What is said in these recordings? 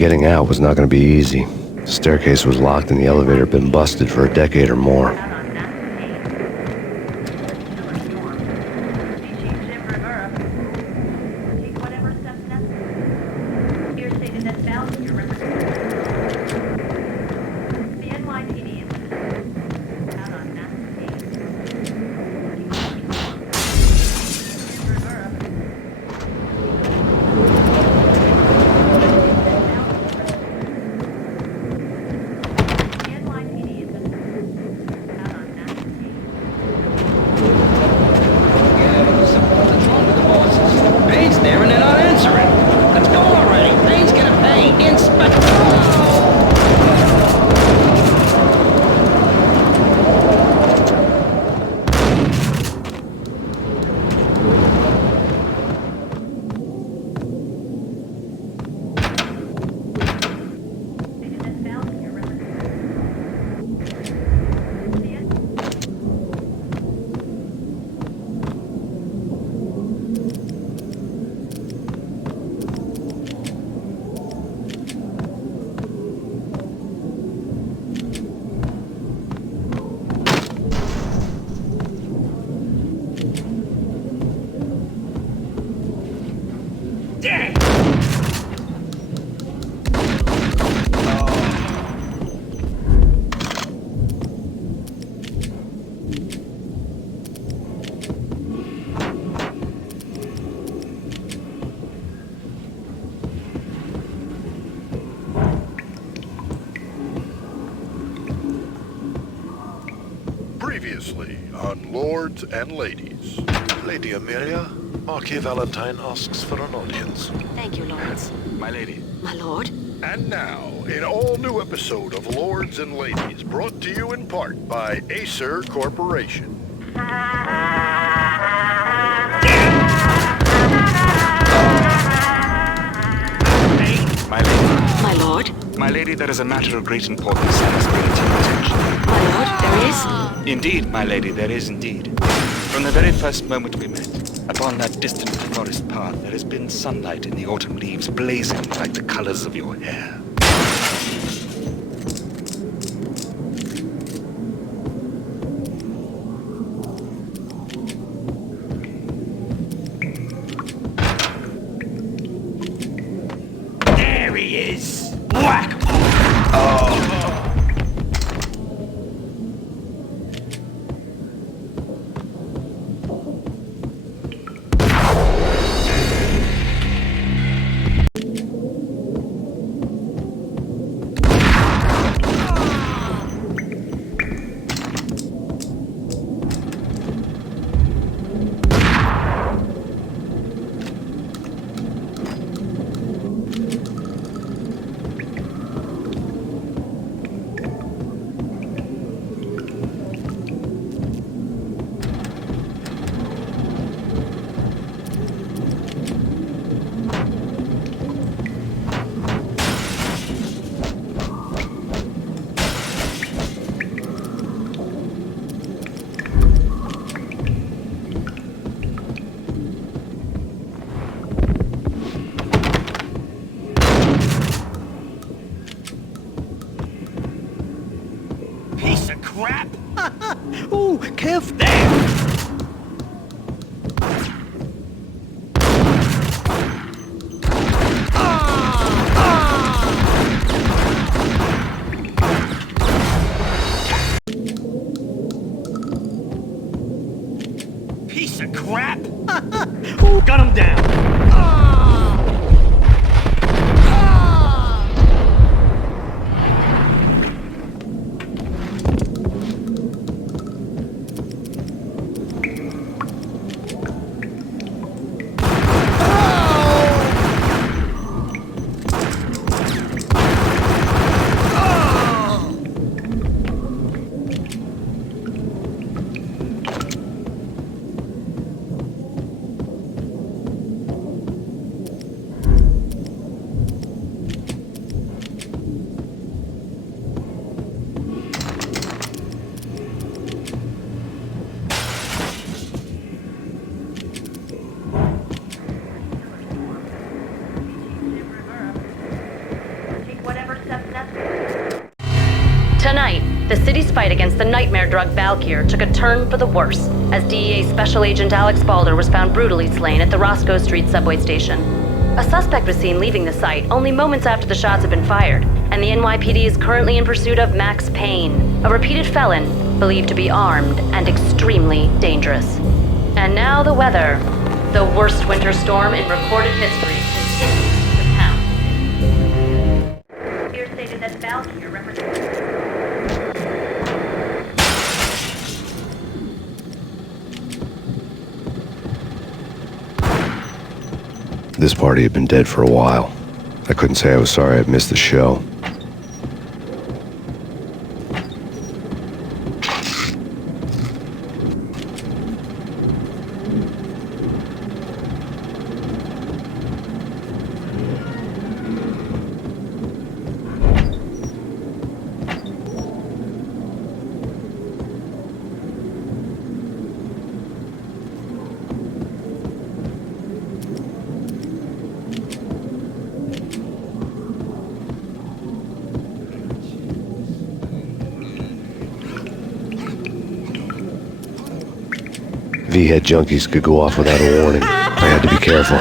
getting out was not going to be easy. The staircase was locked and the elevator had been busted for a decade or more. Previously on Lords and Ladies. Lady Amelia, Marquis Valentine asks for an audience. Thank you, Lords. My lady. My lord? And now, an all-new episode of Lords and Ladies, brought to you in part by Acer Corporation. My lady. My lord? My lady, there is a matter of great importance that must bring to your attention. My lord, there is? Indeed, my lady, there is indeed. From the very first moment we met, upon that distant forest path, there has been sunlight in the autumn leaves blazing like the colors of your hair. There he is! Whack! Oh! Piece of crap! Ooh, careful there! Piece of crap! Ooh, got him down! The city's fight against the nightmare drug Valkyr took a turn for the worse, as DEA Special Agent Alex Balder was found brutally slain at the Roscoe Street subway station. A suspect was seen leaving the site only moments after the shots had been fired, and the NYPD is currently in pursuit of Max Payne, a repeated felon believed to be armed and extremely dangerous. And now the weather. The worst winter storm in recorded history continues to pound. Here stated that Valkyr represents... This party had been dead for a while. I couldn't say I was sorry I'd missed the show. V-head junkies could go off without a warning. I had to be careful.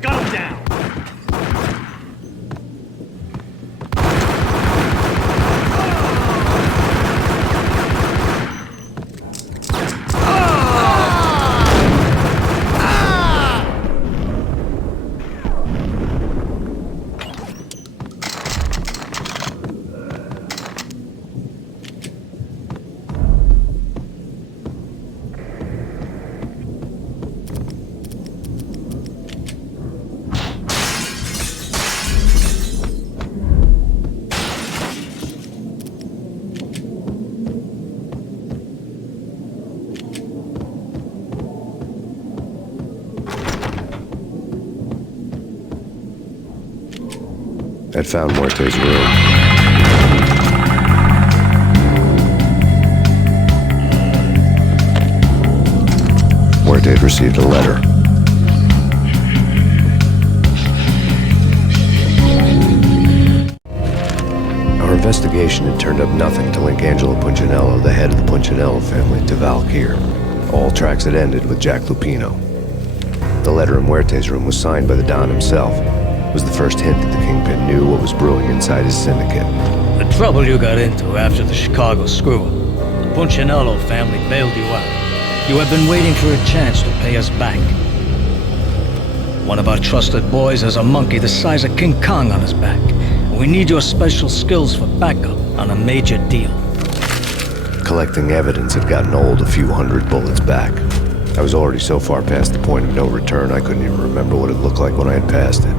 Gun him down! I'd found Muerte's room. Muerte had received a letter. Our investigation had turned up nothing to link Angelo Punchinello, the head of the Punchinello family, to Valkyr. All tracks had ended with Jack Lupino. The letter in Muerte's room was signed by the Don himself. It was the first hint that the Kingpin knew what was brewing inside his syndicate. The trouble you got into after the Chicago screw-up. The Punchinello family bailed you out. You have been waiting for a chance to pay us back. One of our trusted boys has a monkey the size of King Kong on his back. We need your special skills for backup on a major deal. Collecting evidence had gotten old a few hundred bullets back. I was already so far past the point of no return I couldn't even remember what it looked like when I had passed it.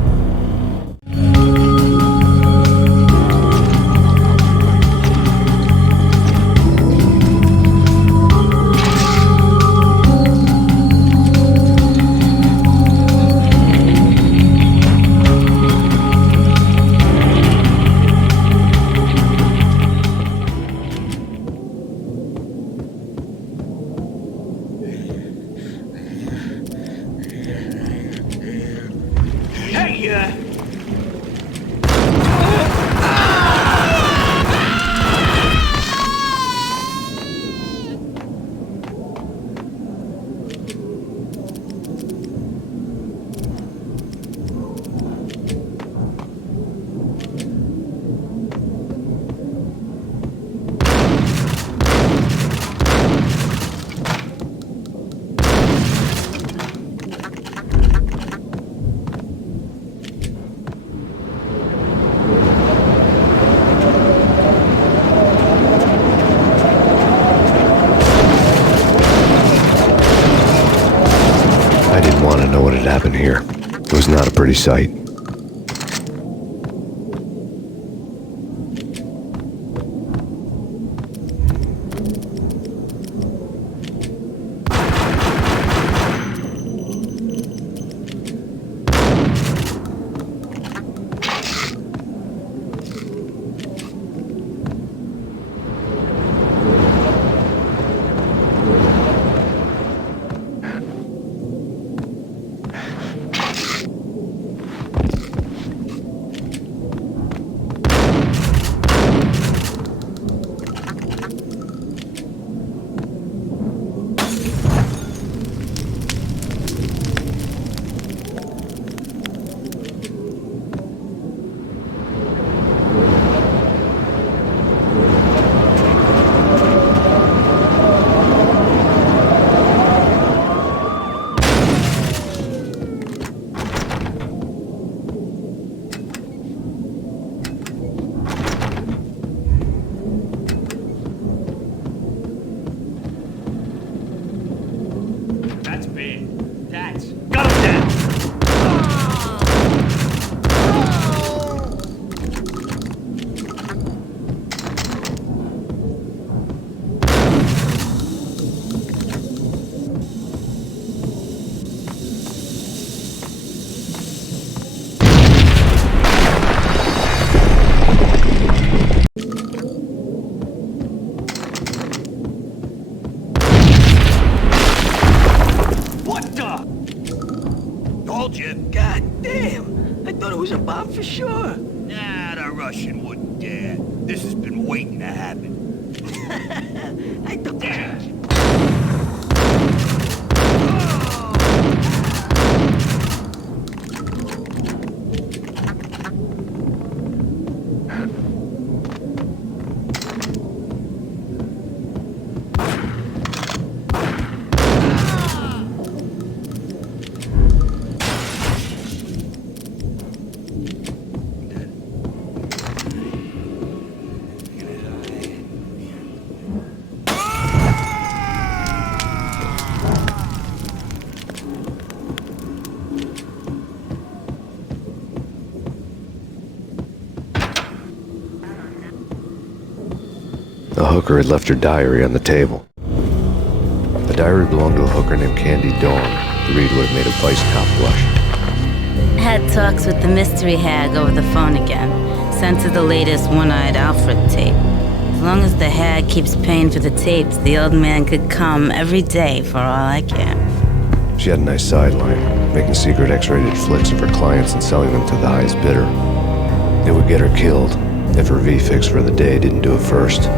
Happened here. It was not a pretty sight. was a bomb for sure. Nah, the Russian wouldn't dare. This has been waiting to happen. I thought... The hooker had left her diary on the table. The diary belonged to a hooker named Candy Dawn. The read would have made a vice cop blush. Had talks with the mystery hag over the phone again. Sent her the latest one-eyed Alfred tape. As long as the hag keeps paying for the tapes, the old man could come every day for all I care. She had a nice sideline, making secret X-rated flicks of her clients and selling them to the highest bidder. It would get her killed if her V-fix for the day didn't do it first.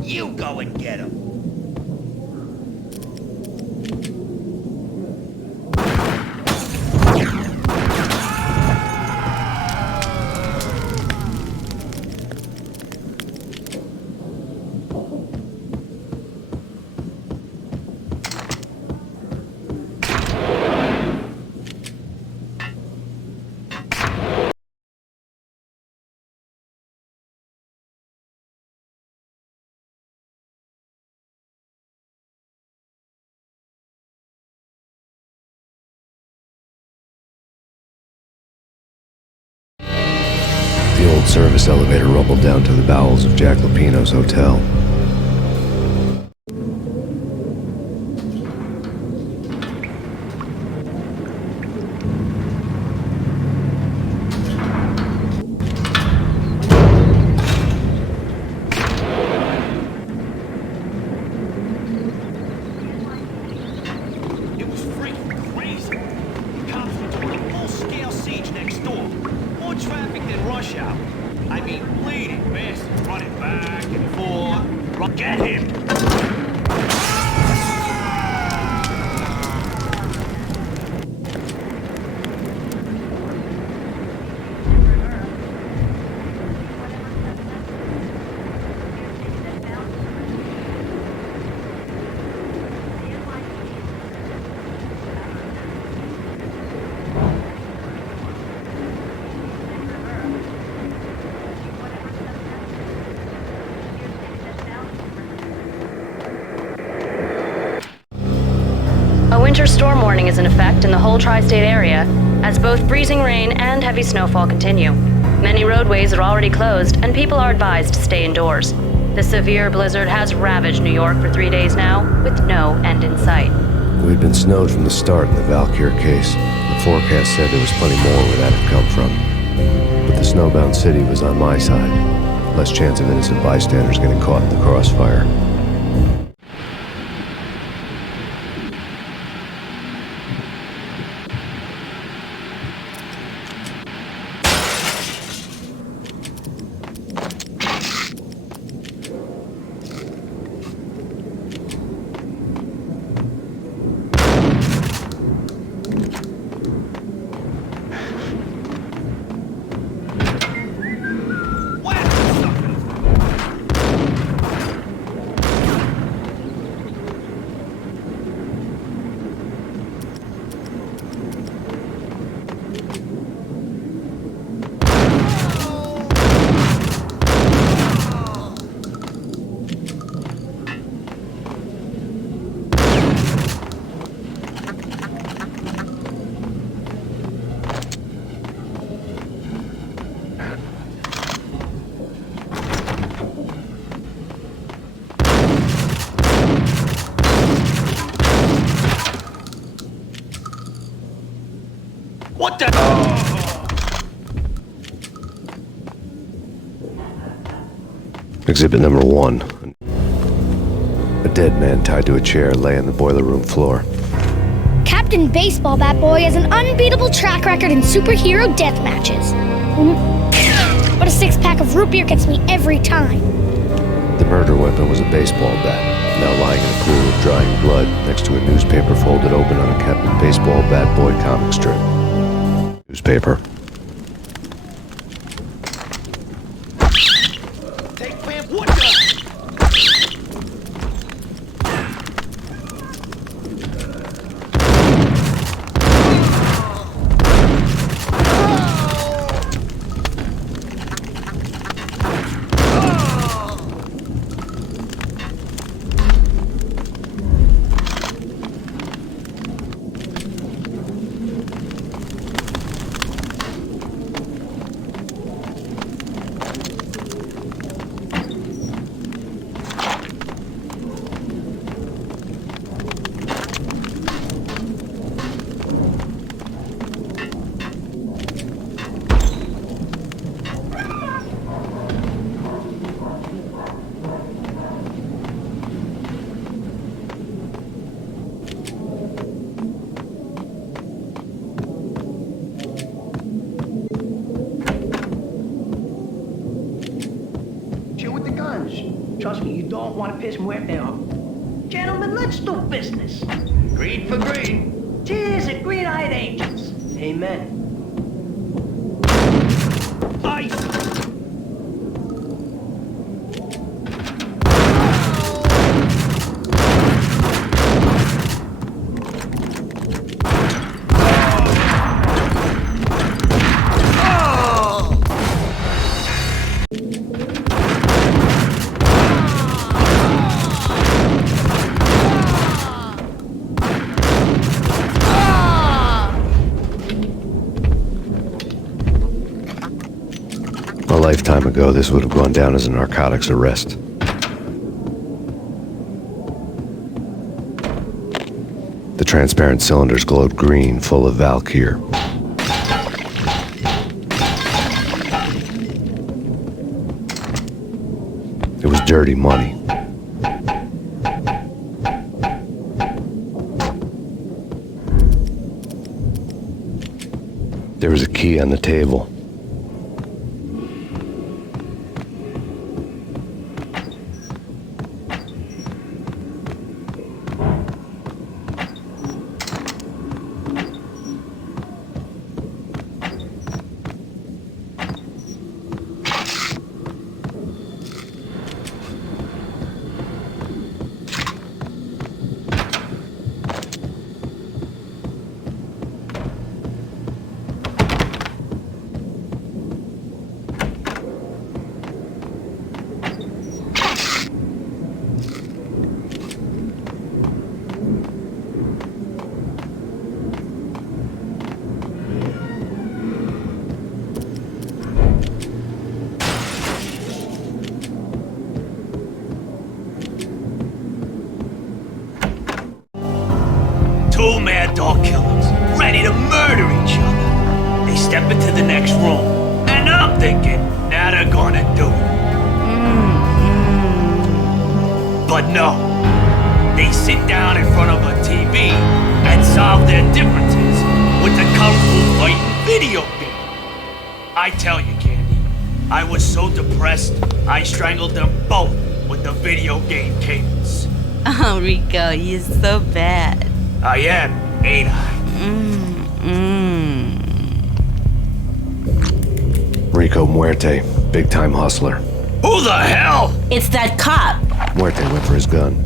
You go and get him. The old service elevator rumbled down to the bowels of Jack Lupino's hotel. It was freaking crazy. Cops were doing a full-scale siege next door. More traffic than rush hour. I mean, bleeding bastards running back and forth. Get him! A winter storm warning is in effect in the whole tri-state area, as both freezing rain and heavy snowfall continue. Many roadways are already closed, and people are advised to stay indoors. The severe blizzard has ravaged New York for 3 days now, with no end in sight. We'd been snowed from the start in the Valkyr case. The forecast said there was plenty more where that had come from. But the snowbound city was on my side. Less chance of innocent bystanders getting caught in the crossfire. Exhibit number 1. A dead man tied to a chair lay on the boiler room floor. Captain Baseball Bat Boy has an unbeatable track record in superhero death matches. But a 6-pack of root beer gets me every time. The murder weapon was a baseball bat, now lying in a pool of drying blood next to a newspaper folded open on a Captain Baseball Bat Boy comic strip. Newspaper. What the? Trust me, you don't want to piss Muerte off. Gentlemen, let's do business. Green for green. Cheers at green-eyed angels. Amen. Ice! A lifetime ago, this would have gone down as a narcotics arrest. The transparent cylinders glowed green, full of Valkyr. It was dirty money. There was a key on the table. Two mad dog killers, ready to murder each other. They step into the next room, and I'm thinking, now they're gonna do it. But no, they sit down in front of a TV and solve their differences with the Kung Fu fighting video game. I tell you, Candy, I was so depressed, I strangled them both with the video game cables. Oh, Rico, you're so bad. I am, ain't I? Rico Muerte, big-time hustler. Who the hell? It's that cop. Muerte went for his gun.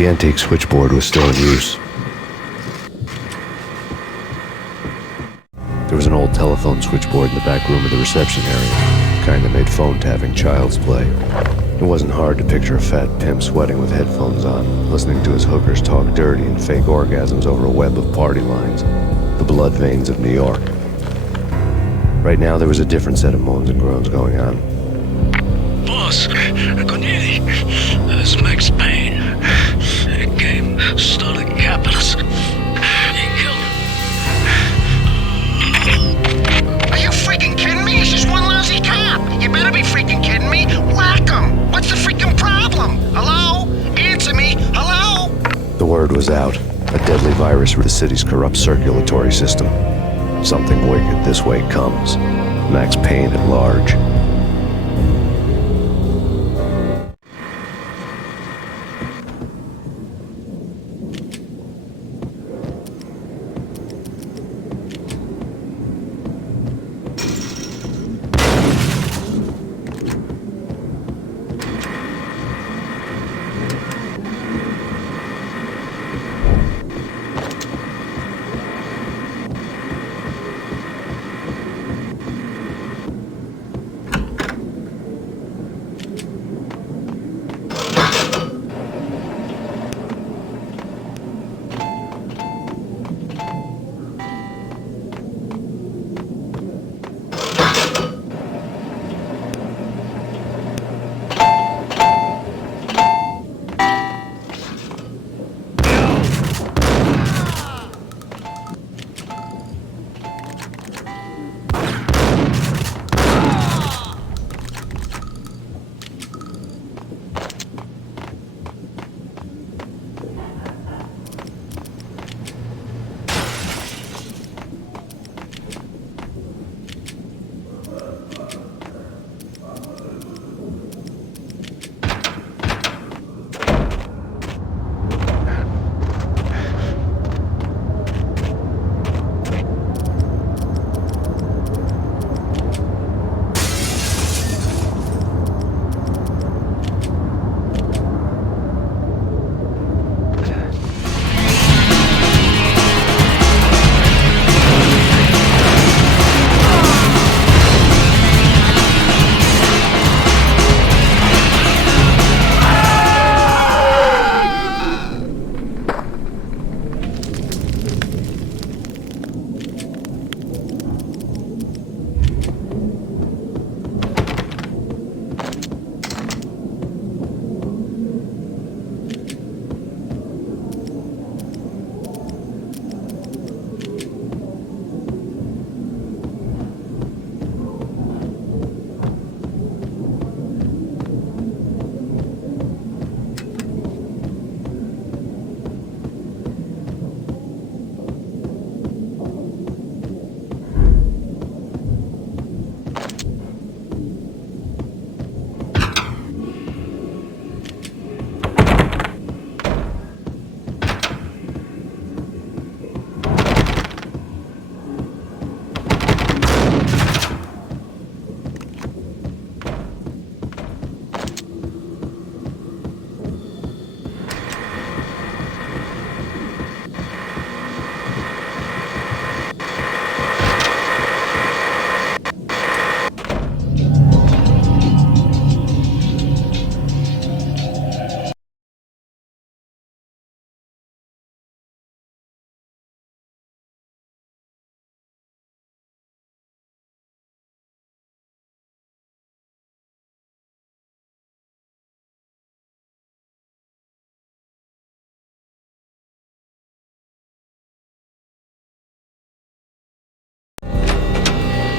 The antique switchboard was still in use. There was an old telephone switchboard in the back room of the reception area, kind that made phone tapping child's play. It wasn't hard to picture a fat pimp sweating with headphones on, listening to his hookers talk dirty and fake orgasms over a web of party lines, the blood veins of New York. Right now there was a different set of moans and groans going on. Boss, Corneli, it's Max Payne. He came, started capping us. He killed him. Are you freaking kidding me? He's just one lousy cop. You better be freaking kidding me. Whack him. What's the freaking problem? Hello? Answer me. Hello? The word was out. A deadly virus for the city's corrupt circulatory system. Something wicked this way comes. Max Payne at large.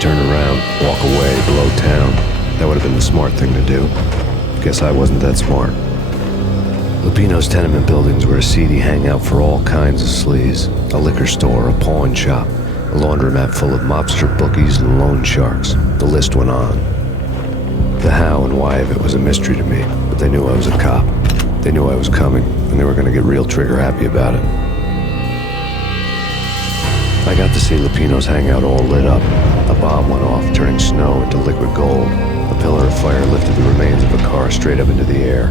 Turn around, walk away, blow town. That would have been the smart thing to do. Guess I wasn't that smart. Lupino's tenement buildings were a seedy hangout for all kinds of sleaze. A liquor store, a pawn shop, a laundromat full of mobster bookies and loan sharks. The list went on. The how and why of it was a mystery to me, but they knew I was a cop. They knew I was coming, and they were going to get real trigger happy about it. I got to see Lupino's hangout all lit up. A bomb went off, turning snow into liquid gold. A pillar of fire lifted the remains of a car straight up into the air.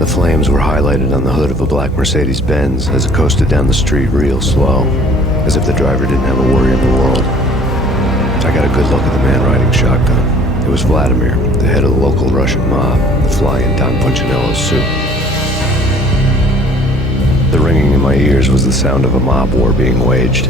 The flames were highlighted on the hood of a black Mercedes-Benz as it coasted down the street real slow, as if the driver didn't have a worry in the world. I got a good look at the man riding shotgun. It was Vladimir, the head of the local Russian mob, the fly in Don Punchinello's suit. The ringing in my ears was the sound of a mob war being waged.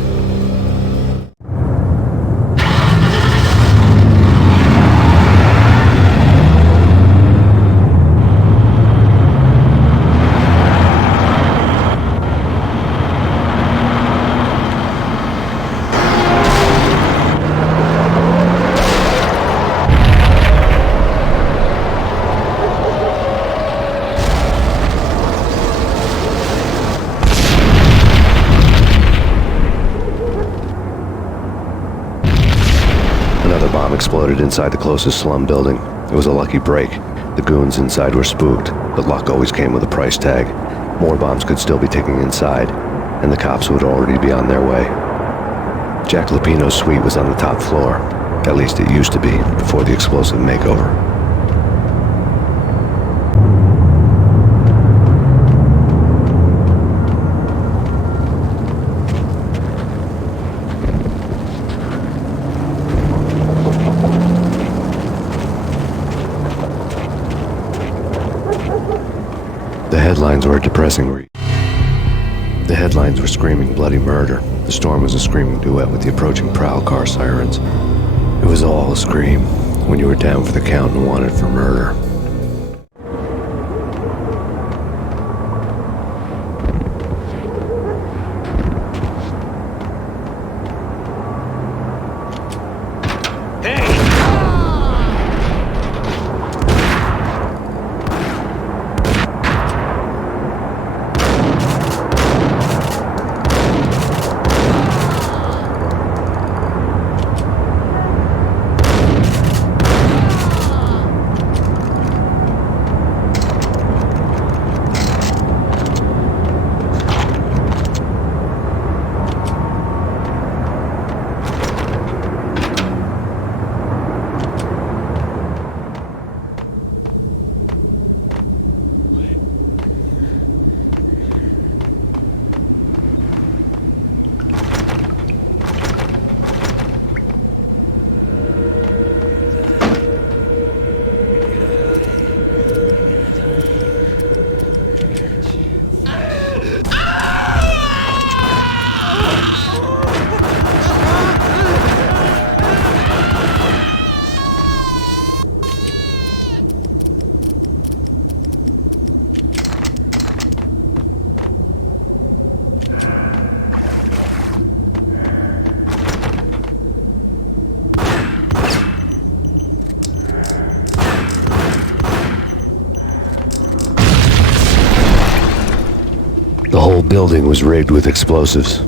Another bomb exploded inside the closest slum building. It was a lucky break. The goons inside were spooked, but luck always came with a price tag. More bombs could still be ticking inside, and the cops would already be on their way. Jack Lupino's suite was on the top floor. At least it used to be, before the explosive makeover. The headlines were a depressing read. The headlines were screaming bloody murder. The storm was a screaming duet with the approaching prowl car sirens. It was all a scream when you were down for the count and wanted for murder. The whole building was rigged with explosives.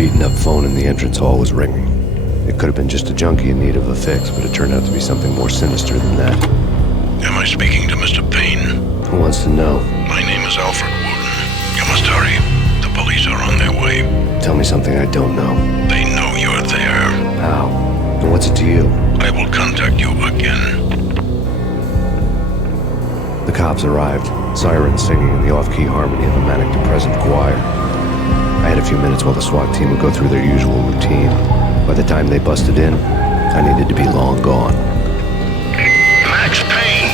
beaten-up phone in the entrance hall was ringing. It could have been just a junkie in need of a fix, but it turned out to be something more sinister than that. Am I speaking to Mr. Payne? Who wants to know? My name is Alfred Wooten. You must hurry. The police are on their way. Tell me something I don't know. They know you're there. How? And what's it to you? I will contact you again. The cops arrived, sirens singing in the off-key harmony of a manic-depressive choir. I had a few minutes while the SWAT team would go through their usual routine. By the time they busted in, I needed to be long gone. Max Payne,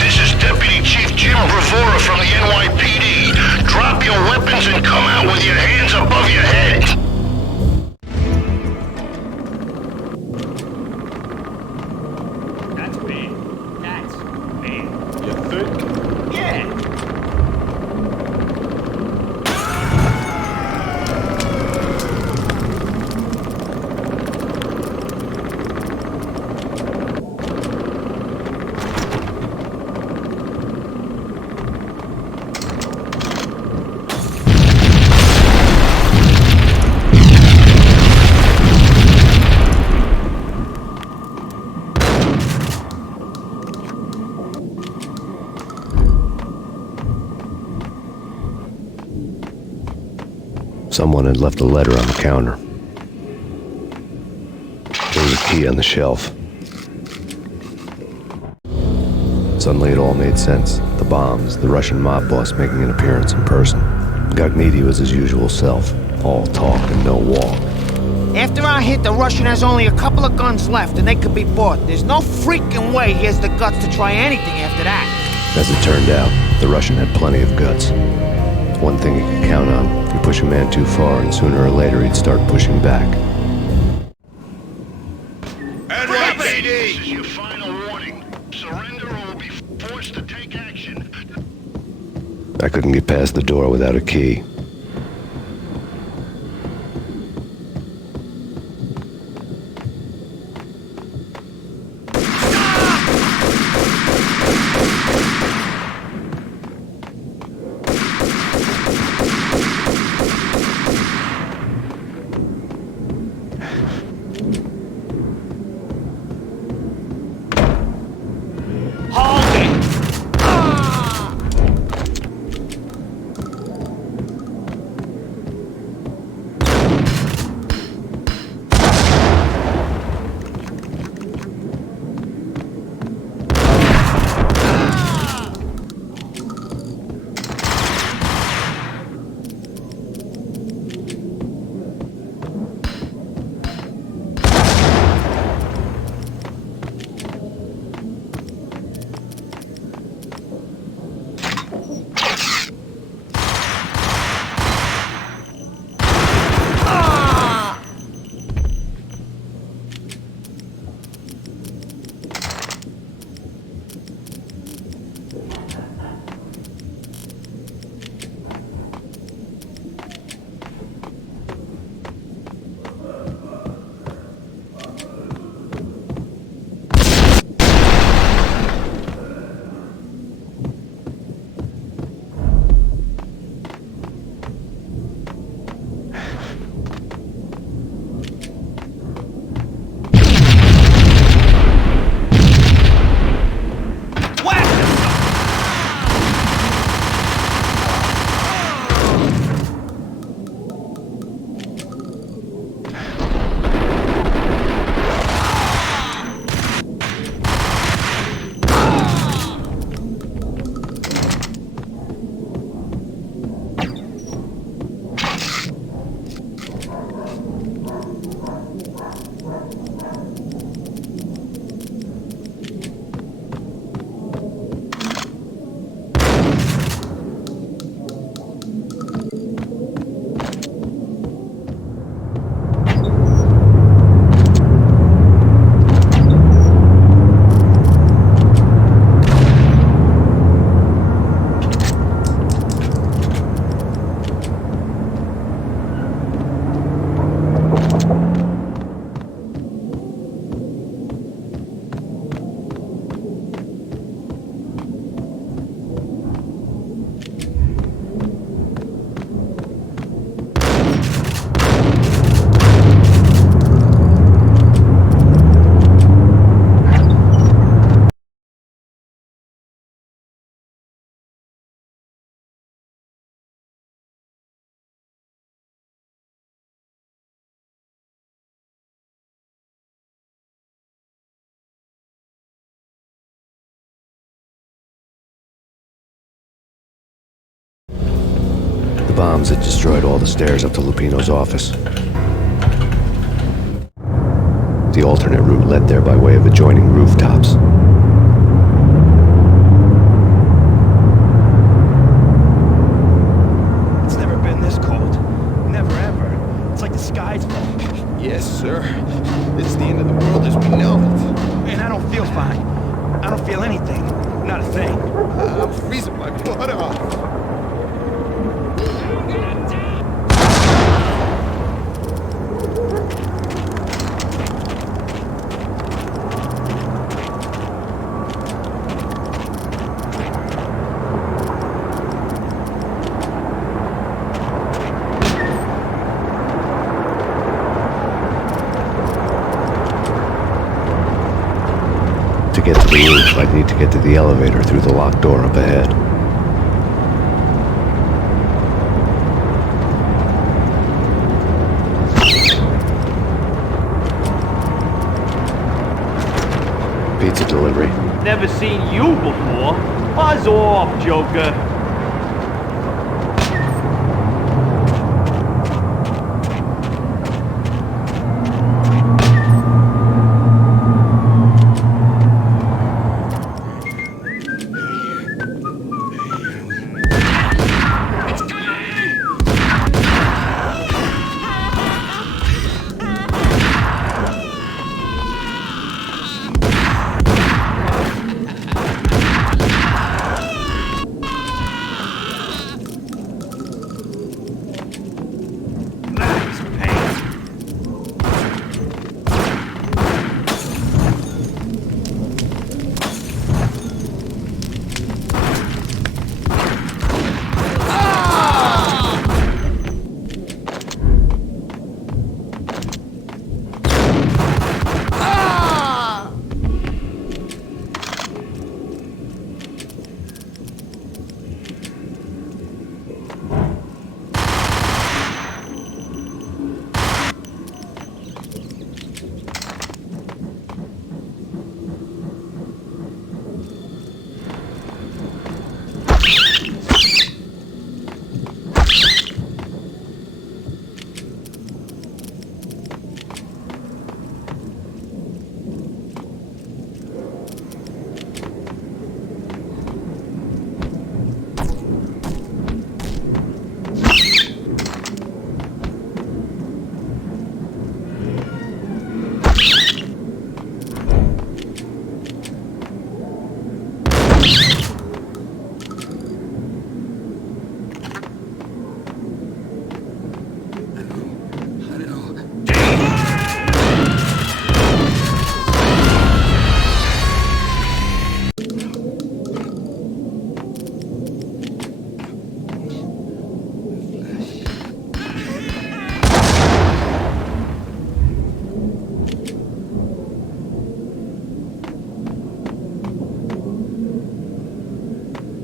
this is Deputy Chief Jim Bravura from the NYPD. Drop your weapons and come out with your hands above your head. That's bad. That's bad. You think? Yeah. Someone had left a letter on the counter. There was a key on the shelf. Suddenly it all made sense. The bombs, the Russian mob boss making an appearance in person. Gagniti was his usual self. All talk and no walk. After our hit, the Russian has only a couple of guns left, and they could be bought. There's no freaking way he has the guts to try anything after that. As it turned out, the Russian had plenty of guts. One thing he could count on, you push a man too far and sooner or later he'd start pushing back. NYPD! This is your final warning. Surrender or we'll be forced to take action. I couldn't get past the door without a key. bombs that destroyed all the stairs up to Lupino's office. The alternate route led there by way of adjoining rooftops. It's never been this cold. Never ever. It's like the sky's falling. Yes, sir. It's the end of the world as we know it. Man, I don't feel fine. I don't feel anything. Not a thing. I'm freezing my butt off. To get to the roof, I'd need to get to the elevator through the locked door up ahead. Pizza delivery. Never seen you before. Buzz off, Joker.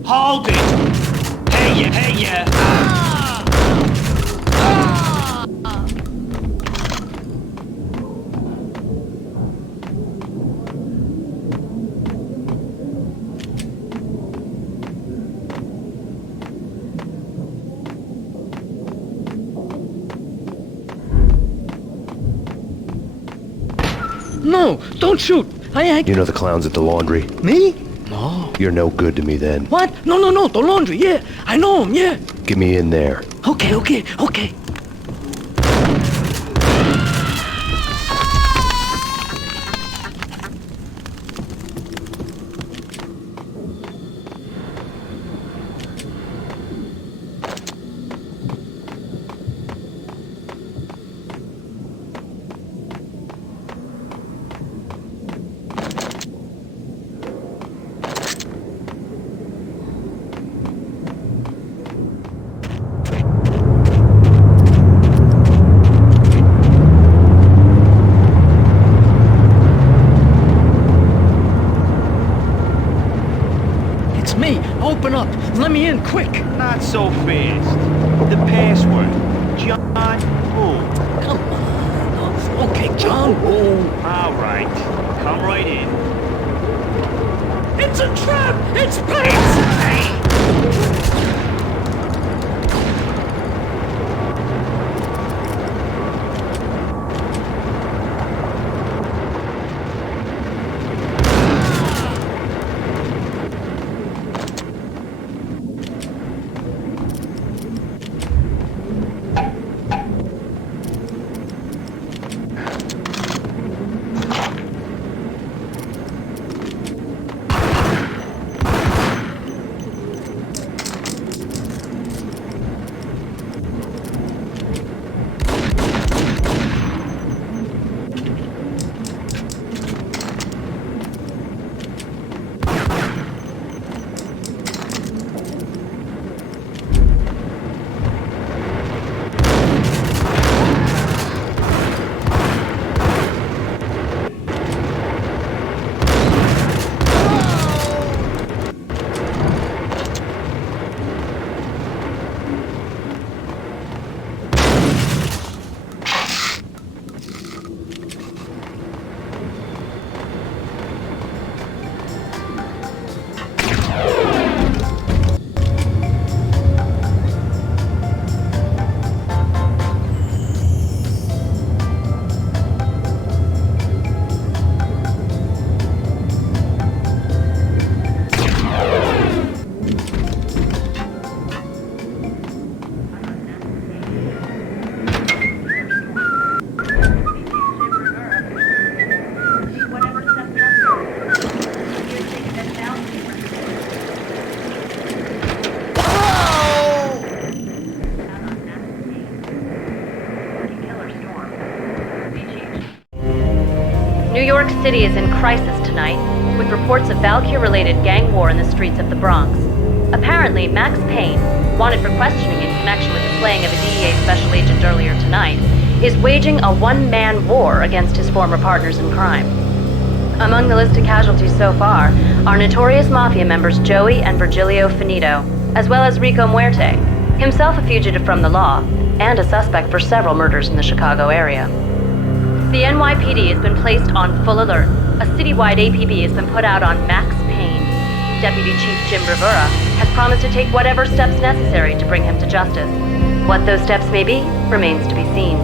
Hold it! Hey ya, hey ya! No, don't shoot. I You know the clowns at the laundry? Me? No. You're no good to me then. What? No, the laundry, yeah. I know him, yeah. Get me in there. Okay. Me, open up. Let me in, quick. Not so fast. The password. John Woo. Come on. Okay, John Woo. All right. Come right in. It's a trap! It's Payne! city is in crisis tonight, with reports of Valkyr-related gang war in the streets of the Bronx. Apparently, Max Payne, wanted for questioning in connection with the slaying of a DEA special agent earlier tonight, is waging a one-man war against his former partners in crime. Among the list of casualties so far are notorious mafia members Joey and Virgilio Finito, as well as Rico Muerte, himself a fugitive from the law, and a suspect for several murders in the Chicago area. The NYPD has been placed on full alert. A citywide APB has been put out on Max Payne. Deputy Chief Jim Bravura has promised to take whatever steps necessary to bring him to justice. What those steps may be remains to be seen.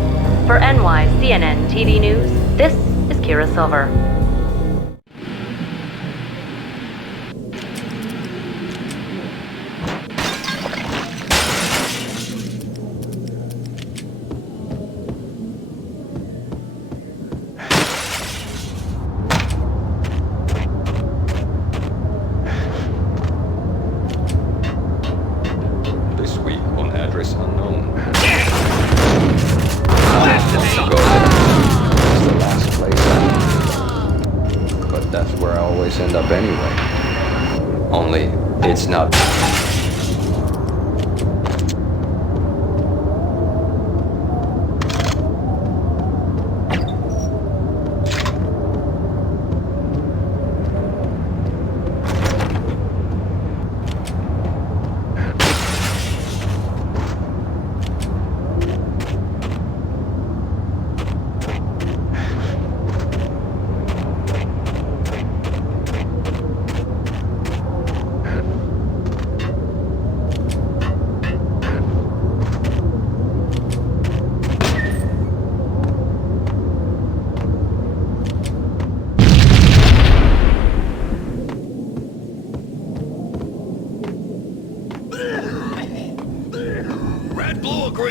For NYCNN TV News, this is Kira Silver. End up anyway. Only it's not.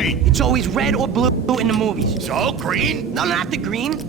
It's always red or blue in the movies. So, green? No, not the green.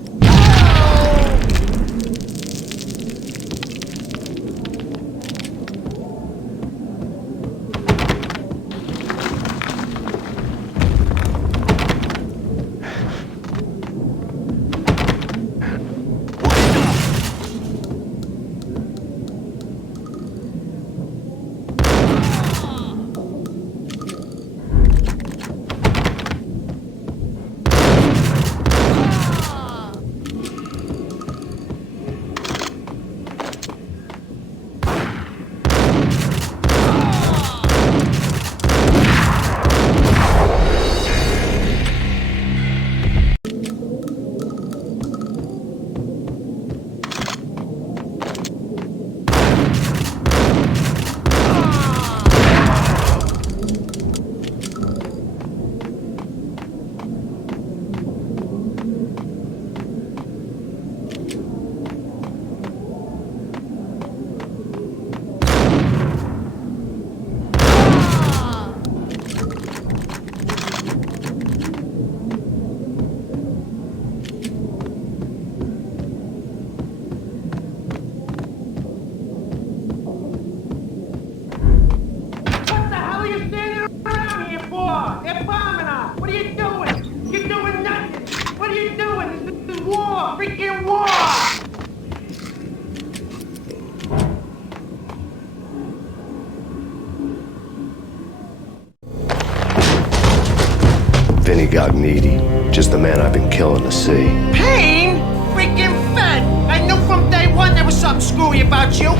Vinny got needy. Just the man I've been killing to see. Payne? Freaking fed! I knew from day one there was something screwy about you.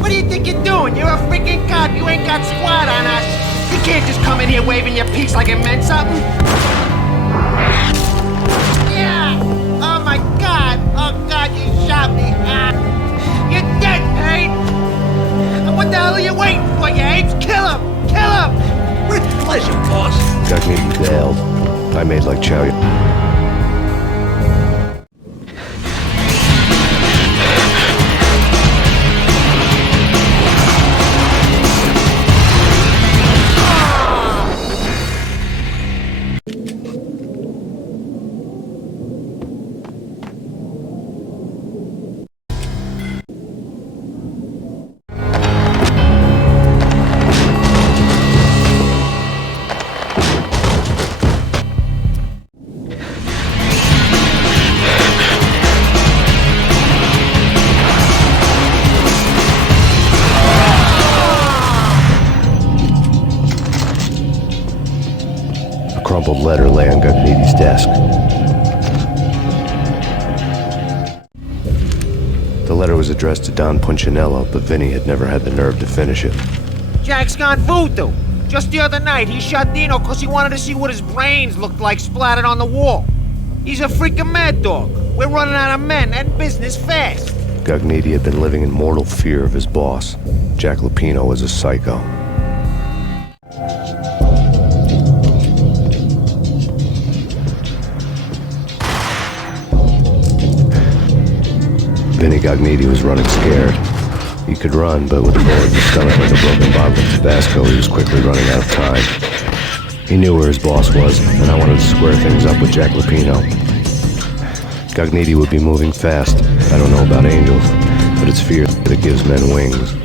What do you think you're doing? You're a freaking cop. You ain't got squad on us. You can't just come in here waving your piece like it meant something. Yeah! Oh my God! Oh God, you shot me! You're dead, Payne! What the hell are you waiting for, you apes? Kill him! Kill him! With pleasure, boss. Got needy bailed. I made like chow. crumpled letter lay on Gugniti's desk. The letter was addressed to Don Punchinello, but Vinny had never had the nerve to finish it. Jack's gone voodoo. Just the other night, he shot Dino because he wanted to see what his brains looked like splattered on the wall. He's a freaking mad dog. We're running out of men and business fast. Gugniti had been living in mortal fear of his boss. Jack Lupino was a psycho. Vinny Gugniti was running scared. He could run, but with a bullet in his stomach like a broken bottle of Tabasco, he was quickly running out of time. He knew where his boss was, and I wanted to square things up with Jack Lupino. Gugniti would be moving fast. I don't know about angels, but it's fear that gives men wings.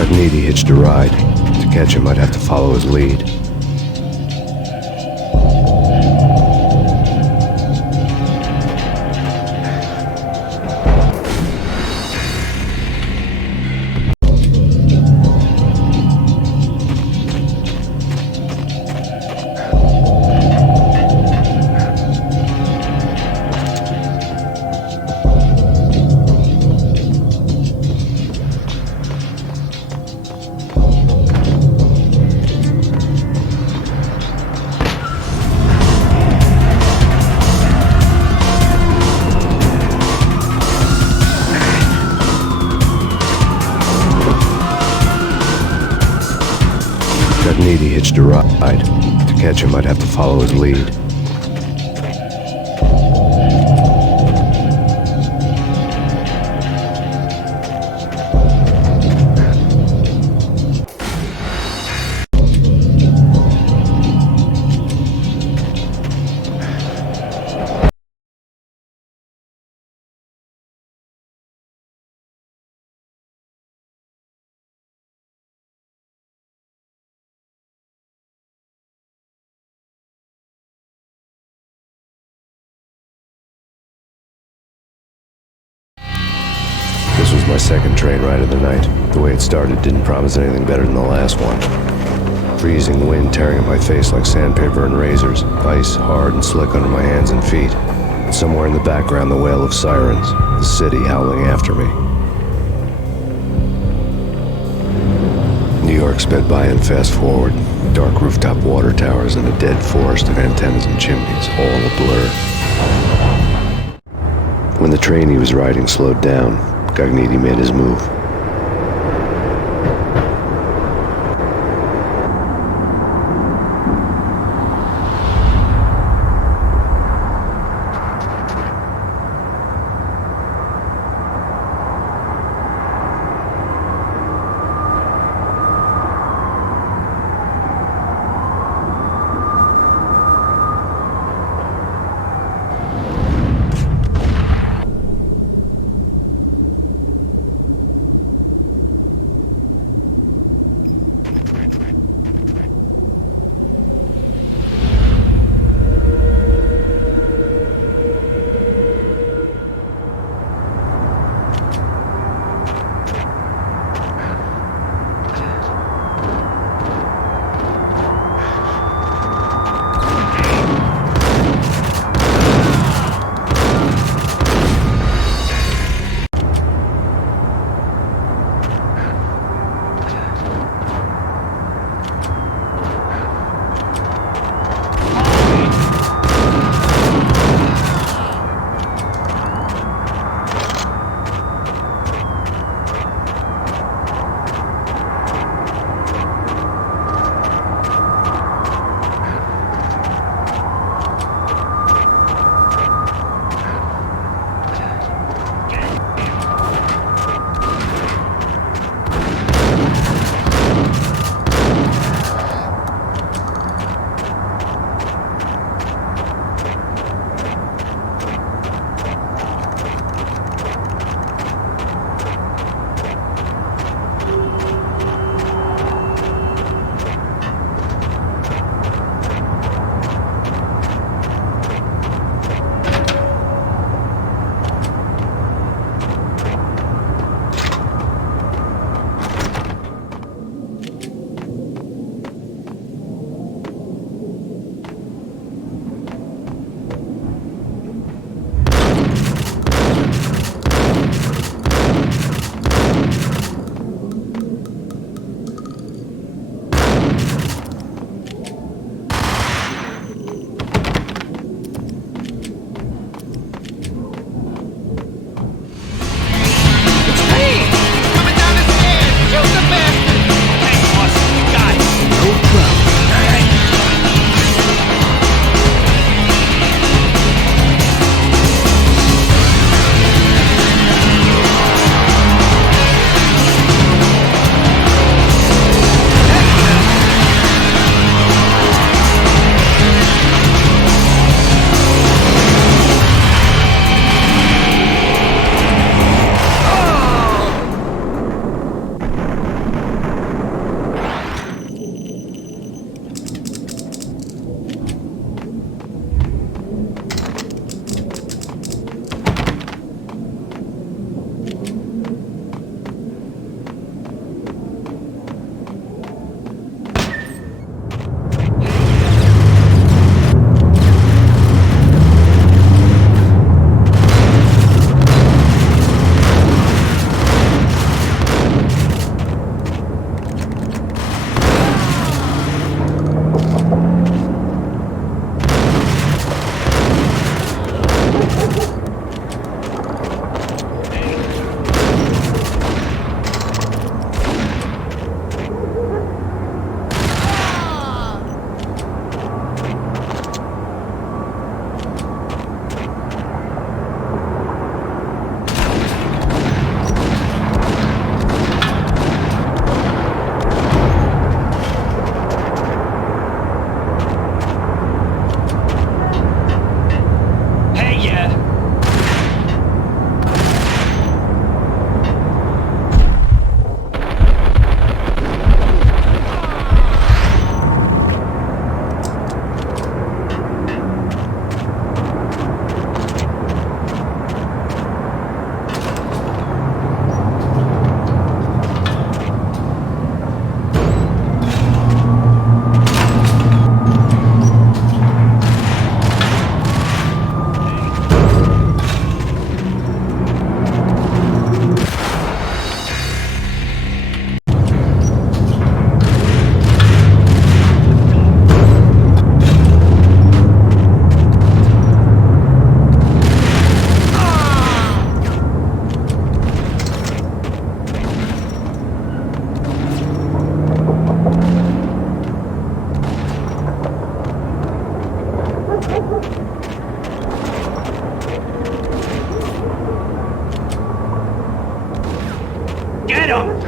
Gugniti hitched a ride. To catch him, I'd have to follow his lead. Gugniti hitched a ride. To catch him, I'd have to follow his lead. This was my second train ride of the night. The way it started didn't promise anything better than the last one. Freezing wind tearing at my face like sandpaper and razors, ice hard and slick under my hands and feet. And somewhere in the background, the wail of sirens, the city howling after me. New York sped by in fast forward. Dark rooftop water towers and a dead forest of antennas and chimneys, all a blur. When the train he was riding slowed down, Gognitti made his move. Get him!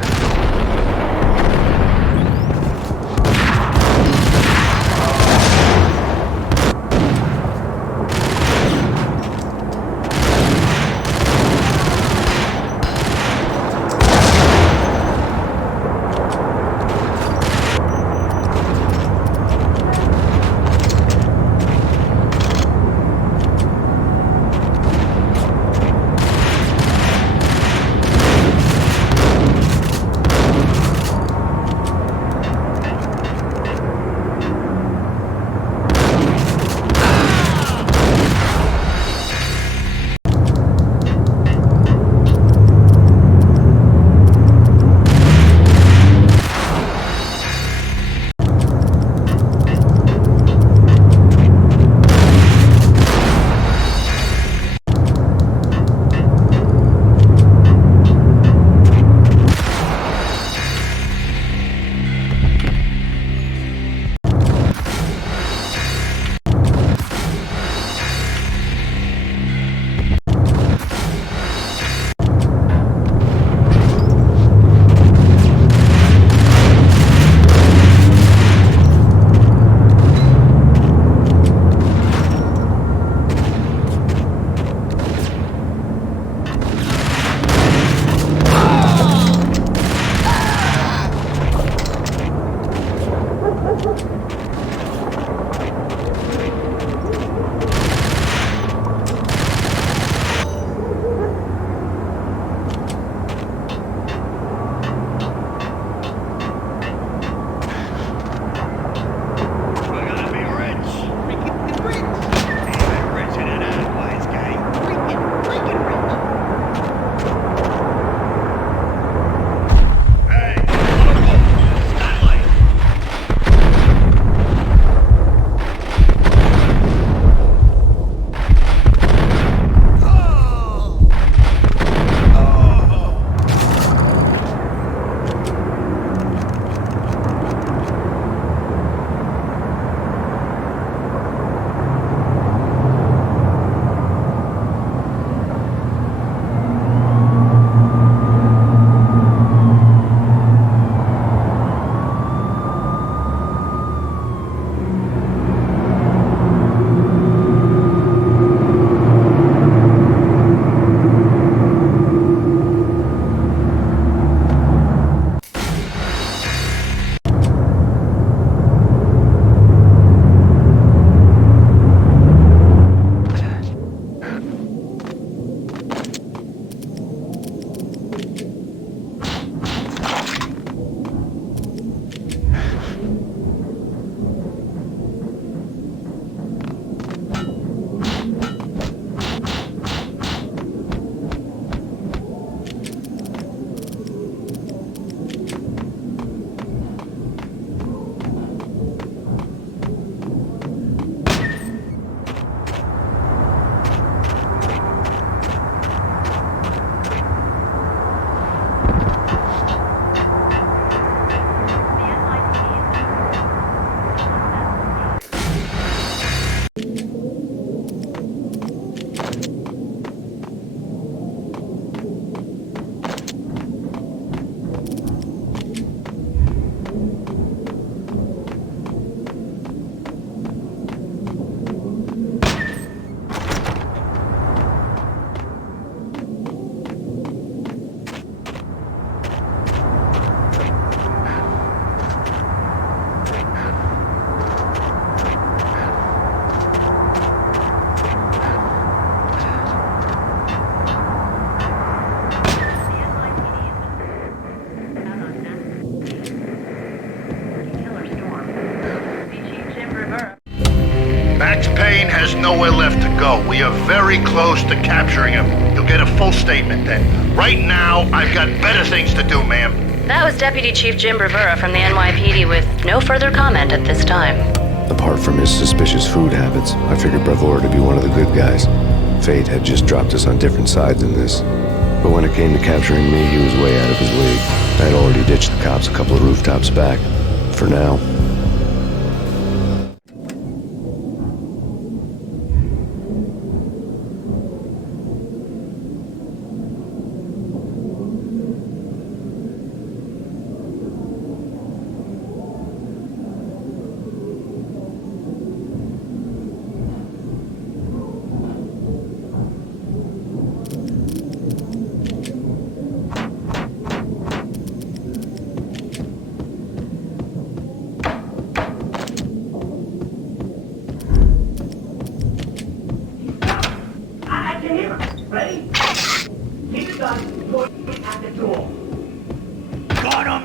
Max Payne has nowhere left to go. We are very close to capturing him. You'll get a full statement then. Right now, I've got better things to do, ma'am. That was Deputy Chief Jim Rivera from the NYPD with no further comment at this time. Apart from his suspicious food habits, I figured Bravura to be one of the good guys. Fate had just dropped us on different sides in this. But when it came to capturing me, he was way out of his league. I had already ditched the cops a couple of rooftops back. For now. At the door. Got him!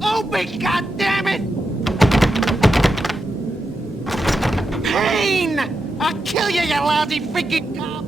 Open, goddammit! Payne! I'll kill you, you lousy freaking cop!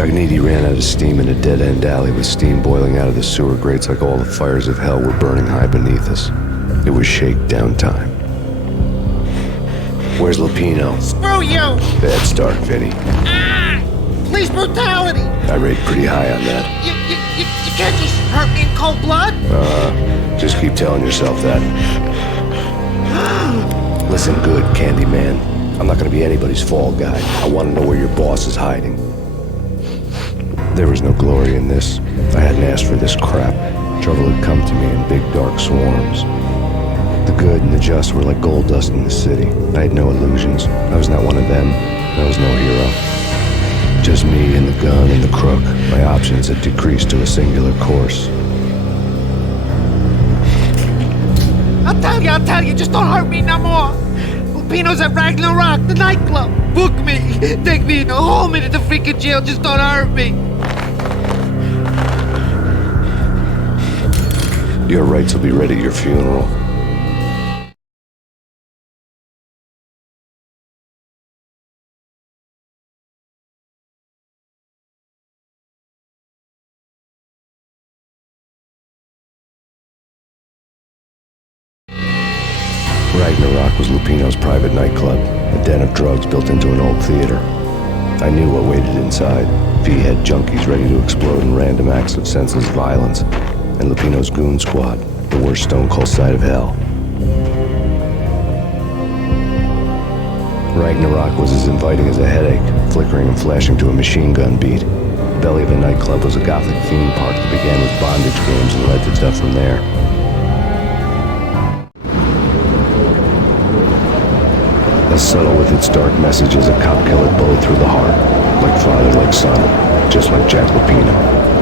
Gagniti ran out of steam in a dead-end alley with steam boiling out of the sewer grates like all the fires of hell were burning high beneath us. It was shakedown time. Where's Lupino? Screw you! Bad start, Vinny. Ah! Police brutality! I rate pretty high on that. You can't just hurt me in cold blood! Just keep telling yourself that. Listen good, Candyman. I'm not gonna be anybody's fall guy. I want to know where your boss is hiding. There was no glory in this. I hadn't asked for this crap. Trouble had come to me in big dark swarms. The good and the just were like gold dust in the city. I had no illusions. I was not one of them. I was no hero. Just me and the gun and the crook. My options had decreased to a singular course. I'll tell you, just don't hurt me no more. Lupino's at Ragnarok, the nightclub. Book me. Take me in a home into the freaking jail, just don't hurt me. Your rights will be ready at your funeral. Ragnarok was Lupino's private nightclub, a den of drugs built into an old theater. I knew what waited inside. V-head junkies ready to explode in random acts of senseless violence. And Lupino's goon squad, the worst stone-cold sight of hell. Ragnarok was as inviting as a headache, flickering and flashing to a machine gun beat. The belly of a nightclub was a gothic theme park that began with bondage games and led to stuff from there. As subtle with its dark message as a cop killer bullet through the heart. Like father, like son, just like Jack Lupino.